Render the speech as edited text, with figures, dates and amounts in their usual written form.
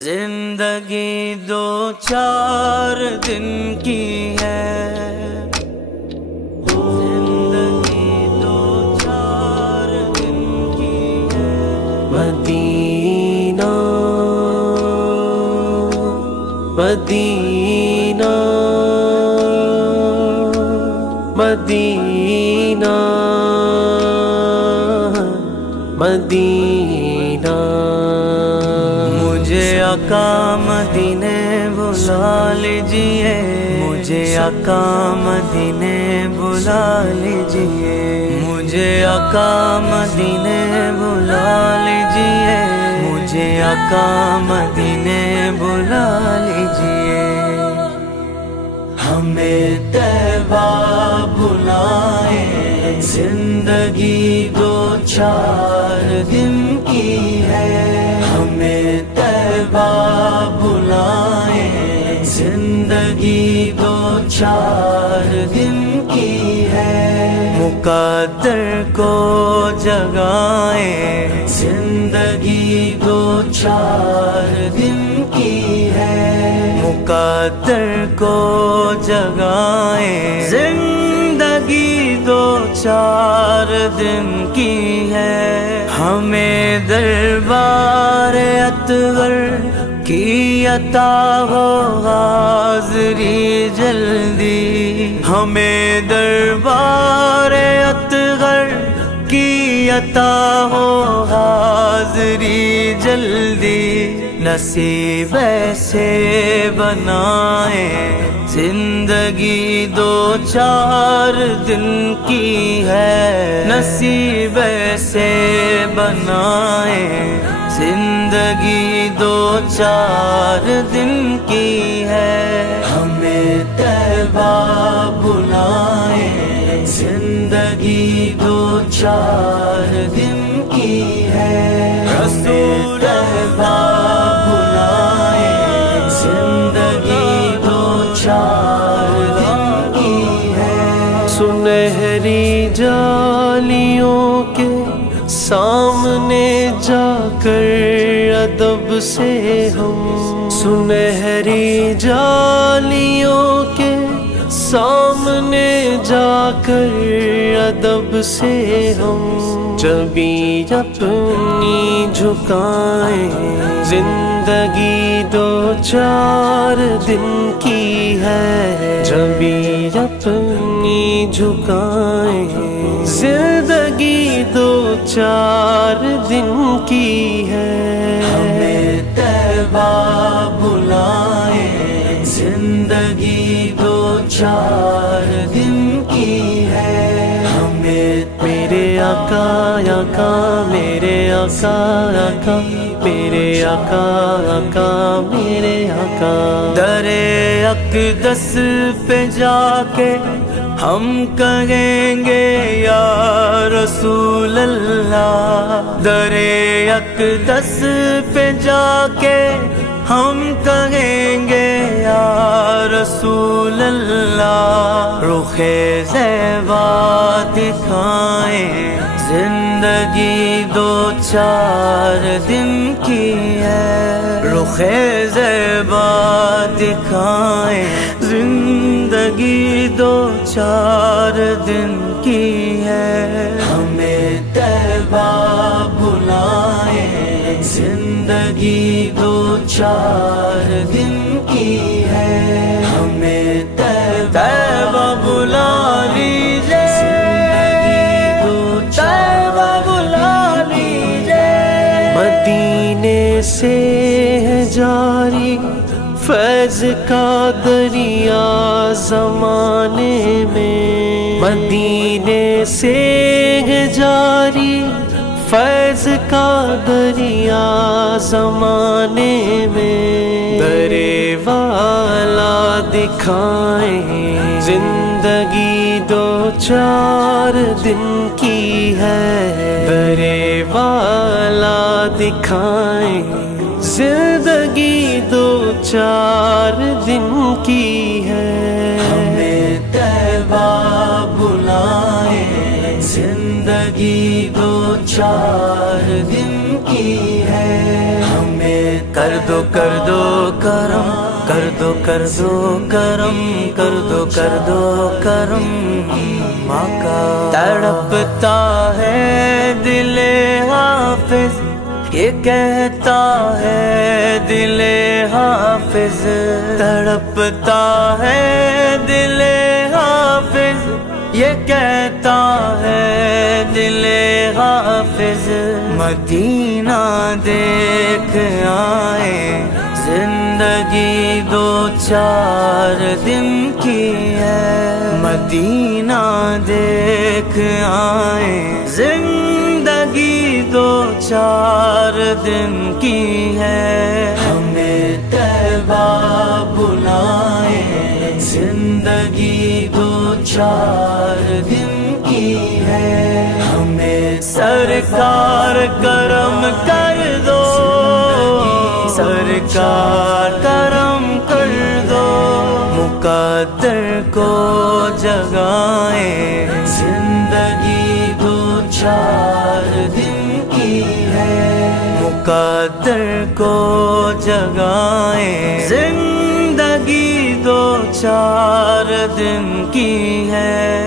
زندگی دو چار دن کی ہے، زندگی دو چار دن کی ہے۔ مدینہ مدینہ مدینہ مدینہ، مجھے آقا مدینے بلا لیجئے، مجھے آقا مدینے بلا لیجئے، مجھے آقا مدینے بلا لیجئے، مجھے آقا مدینے بلا لیجئے۔ ہمیں طیبہ بلائیں، زندگی دو چار دن کی ہے۔ ہمیں طیبہ بلائیں، زندگی دو چار دن کی ہے۔ مقدر کو جگائیں، زندگی دو چار دن کی ہے۔ مقدر کو جگائیں، زندگی دو چار دن کی ہے۔ ہمیں دربار اطہر کی عطا ہو حاضری جلدی، ہمیں دربار اطہر کی عطا ہو حاضری جلدی۔ نصیب ایسے بنائیں، زندگی دو چار دن کی ہے۔ نصیب ایسے بنائیں، زندگی دو چار دن کی ہے۔ ہمیں طیبہ بلائیں، زندگی دو چار دن کی ہے۔ رسول طیبہ بلائیں، زندگی دو چار دن کی ہے۔ سنہری جالیوں کے سامنے جا کر ادب سے ہم، سنہری جالیوں کے سامنے جا کر ادب سے ہم جبھی اپنی جھکائیں، زندگی دو چار دن کی ہے۔ جبھی اپنی جھکائیں، زندگی دو چار دن کی ہے۔ ہمیں طیبہ بلائیں، زندگی دو چار دن کی ہے۔ ہمیں میرے آقا آقا، میرے آقا آقا، میرے آقا آقا، میرے آقا۔ در اقدس پہ جا کے ہم کہیں گے یا رسول اللہ، در اقدس پہ جا کے ہم کہیں گے یا رسول اللہ۔ رخ زیبا دکھائیں، زندگی دو چار دن کی ہے۔ رخ زیبا دکھائیں، زندگی دو چار دن کی ہے۔ ہمیں طیبہ بلائیں، زندگی دو چار دن کی ہے۔ ہمیں طیبہ بلا لیجئے، زندگی دو طیبہ بلا لیجئے۔ مدینے سے ہے جاری فیض کا دریا زمانے میں، مدینے سے ہے جاری فیض کا دریا زمانے میں۔ درے والا دکھائیں، زندگی دو چار دن کی ہے۔ درے والا دکھائیں، زندگی دو چار دن کی ہے۔ ہمیں طیبہ بلائیں، زندگی دو چار دن کی ہے۔ ہمیں کر دو کرم، کر دو کرم، کر دو کرم آقا۔ تڑپتا ہے دل حافظ، یہ کہتا ہے دل حافظ، تڑپتا ہے دل حافظ، یہ کہتا ہے دل حافظ، مدینہ دیکھ آئے، زندگی دو چار دن کی ہے، مدینہ دیکھ آئے، زندگی دو چار دن کی ہے، ہمیں طیبہ بلائے، زندگی دو چار دن کی ہے، ہمیں سرکار کرم کر دو، سرکار کرم کر دو، مقدر کو جگائیں، زندگی دو چار دن کی ہے، مقدر کو جگائیں، زندگی دو چار دن کی ہے۔